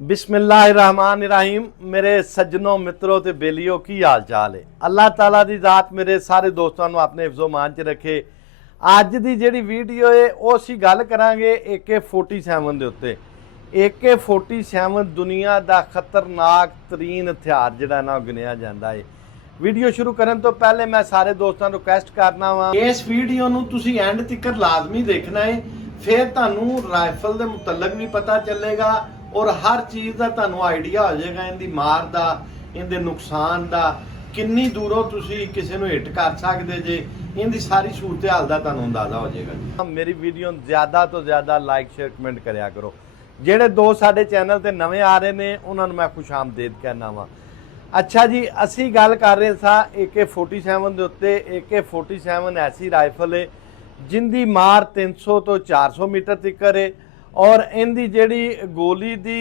बिस्मिल्लाहिर्रहमानिर्रहीम। मेरे सज्जनों मित्रों ते बेलियो की हाल चाल है। अल्लाह ताला दी ज़ात मेरे सारे दोस्तों नूं अपने हिफ्ज़ो मान च रखे। अज दी जिहड़ी वीडियो है वो असीं गल करांगे AK-47 दे उत्ते। AK-47 दुनिया दा खतरनाक तरीन हथियार जिहड़ा ना गिनिया जांदा है। वीडियो शुरू करन तो पहले मैं सारे दोस्तों रिक्वेस्ट करना वा इस वीडियो नूं तुसीं एंड तक लाजमी देखना है, फिर तुहानूं राइफल दे मुतलक भी पता चलेगा और हर चीज़ का तुहानूं आइडिया हो जाएगा, इनकी मार का, इनके नुकसान का, किन्नी दूरों तुसीं किसी नूं हिट कर सकते जे, इनकी सारी सूरत हाल का तुहानूं अंदाजा हो जाएगा। मेरी वीडियो ज़्यादा तो ज़्यादा लाइक शेयर कमेंट करया करो। ਜਿਹੜੇ ਦੋ ਸਾਡੇ चैनल ਤੇ ਨਵੇਂ ਆ ਰਹੇ ਨੇ ਉਹਨਾਂ ਨੂੰ ਮੈਂ ਖੁਸ਼ ਆਮਦੀਦ ਕਹਿਣਾ ਵਾ। ਅੱਛਾ ਜੀ, ਅਸੀਂ ਗੱਲ ਕਰ ਰਹੇ ਸਾਂ AK-47 ਦੇ ਉੱਤੇ। AK-47 ਐਸੀ ਰਾਈਫਲ ਹੈ जिंदी मार 300 तो 400 मीटर तक है और इनकी जिहड़ी गोली की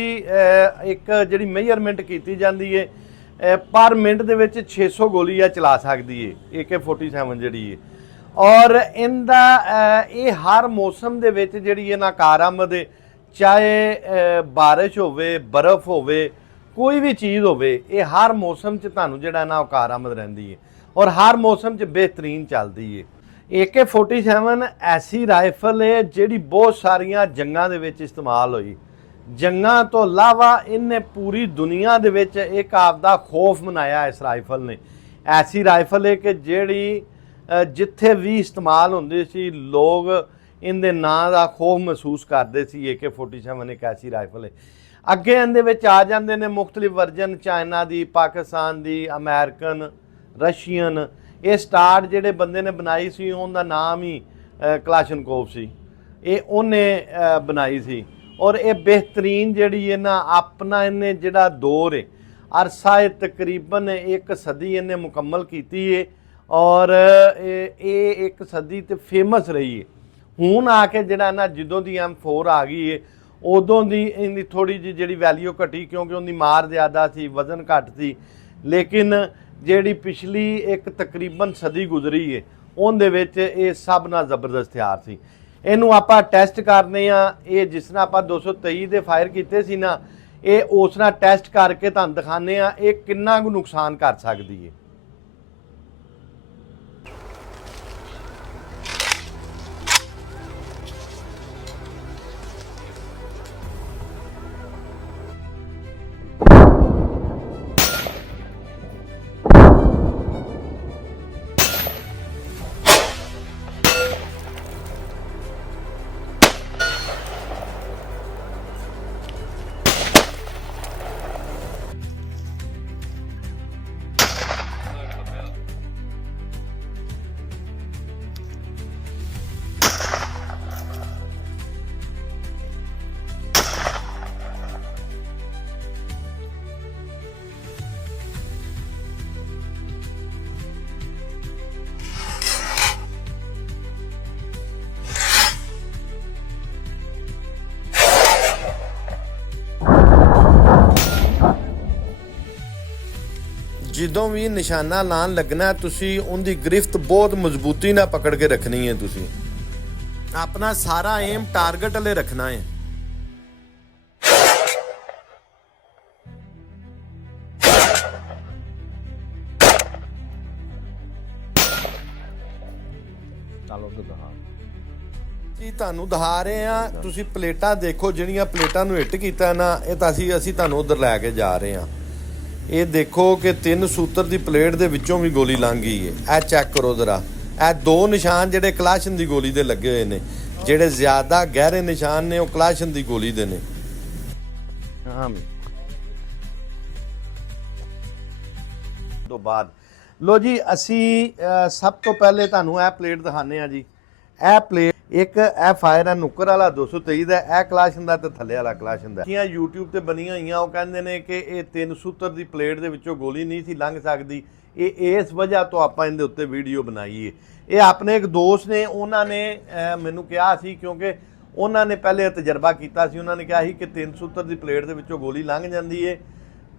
एक जिहड़ी मेजरमेंट की जाती है पर मिनट दे विच 600 गोली चला सकती है AK-47 जिहड़ी है। और इनका ये हर मौसम दे विच जिहड़ी है ना कारआमद है, चाहे बारिश होवे, बर्फ होवे, कोई भी चीज़ होवे, ये हर मौसम च तुहानूं जिहड़ा ना कारआमद रहिंदी है और हर मौसम च बेहतरीन चलती है। AK-47 ऐसी राइफल है जिहड़ी बहुत सारिया जंगां दे विच इस्तेमाल हुई। जंगां तो इलावा इन्हें पूरी दुनिया दे विच एक आपदा खौफ मनाया इस राइफल ने। ऐसी राइफल है कि जिहड़ी जिथे भी इस्तेमाल हुंदी सी लोग इनके नां दा खौफ महसूस करते सी। AK-47 एक ऐसी राइफल है। अगे इहदे विच आ जांदे ने मुख्तलिफ वर्जन, चाइना दी, पाकिस्तान दी, अमेरिकन, रशियन। ये स्टार्ट जिहड़े बंदे ने बनाई सी उनका नाम ही कलाशनकोव सी, ये उन्हें बनाई सी। और ये बेहतरीन जिहड़ी है ना अपना इन्हें जिहड़ा दौर है अरसा है तकरीबन एक सदी इन्हें मुकम्मल की है और ये एक सदी तो फेमस रही है। हुण आके जिहड़ा ना जदों दी M4 आ गई है उदों दी इनकी थोड़ी जी जिहड़ी वैल्यू घटी क्योंकि उनकी मार ज़्यादा सी, वजन घट सी। लेकिन जिहड़ी पिछली एक तकरीबन सदी गुजरी है उनदे विच ये सब नाल जबरदस्त हथियार सी। इहनूं आपां टैसट करने आ, ये जिस तरह आपां 223 दे फायर कीते सी ना, ये उस तरह टैसट करके तुहानूं दिखाने आ ये किन्ना कुछ नुकसान कर सकदी है। ਜਦੋਂ भी निशाना लान लगना तुसी उनकी गिरफ्त बहुत मजबूती ना पकड़ के रखनी है। तुसी अपना सारा एम टारगेट वाले रखना है। ਤੁਹਾਨੂੰ ਦਿਖਾ ਰਹੇ ਆ, ਤੁਸੀਂ ਪਲੇਟਾਂ ਦੇਖੋ ਜਿਹੜੀਆਂ ਪਲੇਟਾਂ ਨੂੰ ਹਿੱਟ ਕੀਤਾ ਨਾ, ਇਹ ਤਾਂ ਅਸੀਂ ਤੁਹਾਨੂੰ ਉਧਰ ਲੈ ਕੇ ਜਾ ਰਹੇ ਆ। ਇਹ ਦੇਖੋ ਕਿ 3 सूत्र की प्लेट ਦੇ ਵਿੱਚੋਂ भी गोली लंघ गई है। ਇਹ चेक करो जरा, ਇਹ 2 निशान ਜਿਹੜੇ ਕਲਾਸ਼ਨ ਦੀ ਗੋਲੀ ਦੇ ਲੱਗੇ ਹੋਏ ਨੇ, ਜਿਹੜੇ ਜ਼ਿਆਦਾ ਗਹਿਰੇ ਨਿਸ਼ਾਨ ਨੇ ਉਹ ਕਲਾਸ਼ਨ ਦੀ ਗੋਲੀ ਦੇ ਨੇ। ਹਾਂ ਤੋਂ ਬਾਅਦ ਲੋ ਜੀ ਅਸੀਂ ਸਭ ਤੋਂ ਪਹਿਲੇ ਤੁਹਾਨੂੰ ਇਹ ਪਲੇਟ ਦਿਖਾਣੇ ਆ ਜੀ। ਇਹ ਪਲੇਟ एक ए फायर है नुक्कर वाला 223 का, यह कलाशन का तो थले वाला कलाशन का। यूट्यूब पर बनी हुई वो कहते हैं कि ये 3 सूत्र की प्लेट के विचों गोली नहीं सी लंघ सकती। ये इस वजह तो आप इहदे उत्ते वीडियो बनाई है। ये अपने एक दोस्त ने उन्होंने मैनू कहा सी, क्योंकि उन्होंने पहले तजर्बा किया सी। उन्होंने कहा कि 3 सूत्र की प्लेट के विचों गोली लंघ जाती है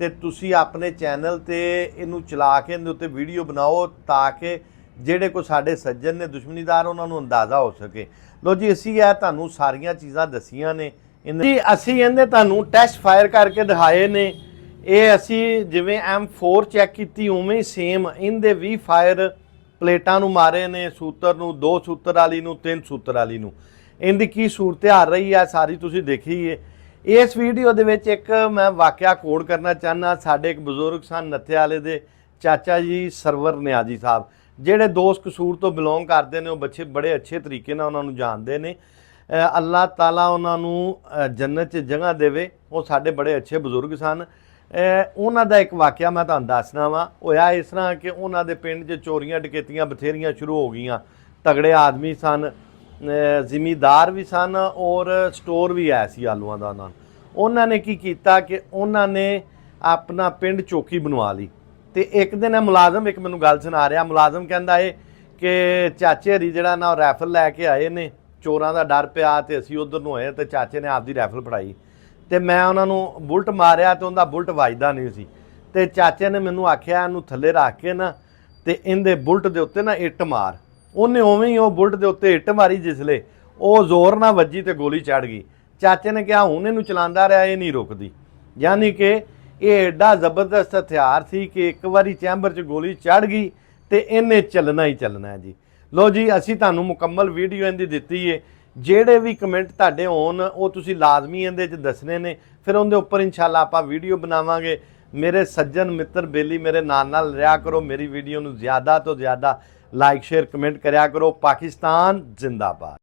तो तुसी अपने चैनल ते इनू चला के इहदे उत्ते वीडियो बनाओ ताकि ਜਿਹੜੇ ਕੋਈ ਸਾਡੇ ਸੱਜਣ ਨੇ ਦੁਸ਼ਮਣੀਦਾਰ ਉਹਨਾਂ ਨੂੰ ਅੰਦਾਜ਼ਾ ਹੋ ਸਕੇ। ਲੋ ਜੀ ਅਸੀਂ ਇਹ ਤੁਹਾਨੂੰ ਸਾਰੀਆਂ ਚੀਜ਼ਾਂ ਦਸੀਆਂ ਨੇ ਜੀ ਅਸੀਂ ਇਹਦੇ ਤੁਹਾਨੂੰ ਟੈਸਟ ਫਾਇਰ ਕਰਕੇ ਦਿਖਾਏ ਨੇ। ਇਹ ਅਸੀਂ ਜਿਵੇਂ M4 ਚੈੱਕ ਕੀਤੀ ਉਵੇਂ ਹੀ ਸੇਮ ਇਹਦੇ ਵੀ ਫਾਇਰ ਪਲੇਟਾਂ ਨੂੰ ਮਾਰੇ ਨੇ, ਸੂਤਰ ਨੂੰ, 2 ਸੂਤਰ ਵਾਲੀ ਨੂੰ, 3 ਸੂਤਰ ਵਾਲੀ ਨੂੰ। ਇਹਦੀ ਕੀ ਸੂਰਤ ਹਾਲ ਰਹੀ ਆ ਸਾਰੀ ਤੁਸੀਂ ਦੇਖੀ ਹੈ। ਇਸ ਵੀਡੀਓ ਦੇ ਵਿੱਚ ਇੱਕ ਮੈਂ ਵਾਕਿਆ ਕੋਡ ਕਰਨਾ ਚਾਹੁੰਦਾ। ਸਾਡੇ ਇੱਕ ਬਜ਼ੁਰਗ ਸਨ ਨੱਥੇ ਵਾਲੇ ਦੇ ਚਾਚਾ ਜੀ ਸਰਵਰ ਨਿਆਜੀ ਸਾਹਿਬ, ਜਿਹੜੇ ਦੋਸ ਕਸੂਰ ਤੋਂ ਬਿਲੋਂਗ ਕਰਦੇ ਨੇ। ਉਹ ਬੱਚੇ ਬੜੇ ਅੱਛੇ ਤਰੀਕੇ ਨਾਲ ਉਹਨਾਂ ਨੂੰ ਜਾਣਦੇ ਨੇ। ਅੱਲਾਹ ਤਾਲਾ ਉਹਨਾਂ ਨੂੰ ਜੰਨਤ 'ਚ ਜਗ੍ਹਾ ਦੇਵੇ। ਉਹ ਸਾਡੇ ਬੜੇ ਅੱਛੇ ਬਜ਼ੁਰਗ ਸਨ। ਉਹਨਾਂ ਦਾ ਇੱਕ ਵਾਕਿਆ ਮੈਂ ਤੁਹਾਨੂੰ ਦੱਸਣਾ ਵਾ। ਹੋਇਆ ਇਸ ਤਰ੍ਹਾਂ ਕਿ ਉਹਨਾਂ ਦੇ ਪਿੰਡ 'ਚ ਚੋਰੀਆਂ ਡਕੈਤੀਆਂ ਬਥੇਰੀਆਂ ਸ਼ੁਰੂ ਹੋ ਗਈਆਂ। ਤਗੜੇ ਆਦਮੀ ਸਨ, ਜ਼ਿਮੀਦਾਰ ਵੀ ਸਨ ਔਰ ਸਟੋਰ ਵੀ ਹੈ ਸੀ ਆਲੂਆਂ ਦਾ। ਉਹਨਾਂ ਨੇ ਕੀ ਕੀਤਾ ਕਿ ਉਹਨਾਂ ਨੇ ਆਪਣਾ ਪਿੰਡ ਚੌਕੀ ਬਣਵਾ ਲਈ। ਤੇ ਇੱਕ ਦਿਨ ਇਹ ਮੁਲਾਜ਼ਮ ਇੱਕ ਮੈਨੂੰ ਗੱਲ ਸੁਣਾ ਰਿਹਾ। ਮੁਲਾਜ਼ਮ ਕਹਿੰਦਾ ਏ ਕਿ ਚਾਚੇ ਹਰੀ ਜਿਹੜਾ ਨਾ ਉਹ ਰਾਈਫਲ ਲੈ ਕੇ ਆਏ ਨੇ, ਚੋਰਾਂ ਦਾ ਡਰ ਪਿਆ ਤੇ ਅਸੀਂ ਉਧਰ ਨੂੰ ਹੋਏ ਤੇ ਚਾਚੇ ਨੇ ਆਪਦੀ ਰਾਈਫਲ ਫੜਾਈ ਤੇ ਮੈਂ ਉਹਨਾਂ ਨੂੰ ਬੁਲਟ ਮਾਰਿਆ ਤੇ ਉਹਦਾ ਬੁਲਟ ਵੱਜਦਾ ਨਹੀਂ ਸੀ। ਤੇ ਚਾਚੇ ਨੇ ਮੈਨੂੰ ਆਖਿਆ ਇਹਨੂੰ ਥੱਲੇ ਰੱਖ ਕੇ ਨਾ ਤੇ ਇਹਦੇ ਬੁਲਟ ਦੇ ਉੱਤੇ ਨਾ ਇੱਟ ਮਾਰ। ਉਹਨੇ ਉਵੇਂ ਹੀ ਉਹ ਬੁਲਟ ਦੇ ਉੱਤੇ ਇੱਟ ਮਾਰੀ, ਜਿਸਲੇ ਉਹ ਜ਼ੋਰ ਨਾਲ ਵੱਜੀ ਤੇ ਗੋਲੀ ਚੜ ਗਈ। ਚਾਚੇ ਨੇ ਕਿਹਾ ਹੁਣ ਇਹਨੂੰ ਚਲਾਉਂਦਾ ਰਿਹਾ, ਇਹ ਨਹੀਂ ਰੁਕਦੀ। ਯਾਨੀ ਕਿ ਇਹ ਐਡਾ ਜ਼ਬਰਦਸਤ ਹਥਿਆਰ ਸੀ ਕਿ ਇੱਕ ਵਾਰੀ ਚੈਂਬਰ 'ਚ ਗੋਲੀ ਚੜ ਗਈ ਤੇ ਇਹਨੇ ਚੱਲਣਾ ਹੀ ਚੱਲਣਾ ਹੈ ਜੀ। ਲੋ ਜੀ, ਅਸੀਂ ਤੁਹਾਨੂੰ ਮੁਕੰਮਲ ਵੀਡੀਓ ਇਹਦੀ ਦਿੱਤੀ ਏ। ਜਿਹੜੇ ਵੀ ਕਮੈਂਟ ਤੁਹਾਡੇ ਹੋਣ ਉਹ ਤੁਸੀਂ ਲਾਜ਼ਮੀ ਇਹਦੇ 'ਚ ਦੱਸਣੇ ਨੇ। ਫਿਰ ਉਹਦੇ ਉੱਪਰ ਇਨਸ਼ਾਅੱਲਾ ਆਪਾਂ ਵੀਡੀਓ ਬਣਾਵਾਂਗੇ। ਮੇਰੇ ਸੱਜਣ ਮਿੱਤਰ ਬੇਲੀ ਮੇਰੇ ਨਾਲ ਰਿਹਾ ਕਰੋ। ਮੇਰੀ ਵੀਡੀਓ ਨੂੰ ਜ਼ਿਆਦਾ ਤੋਂ ਜ਼ਿਆਦਾ ਲਾਈਕ ਸ਼ੇਅਰ ਕਮੈਂਟ ਕਰਿਆ ਕਰੋ। ਪਾਕਿਸਤਾਨ ਜ਼ਿੰਦਾਬਾਦ।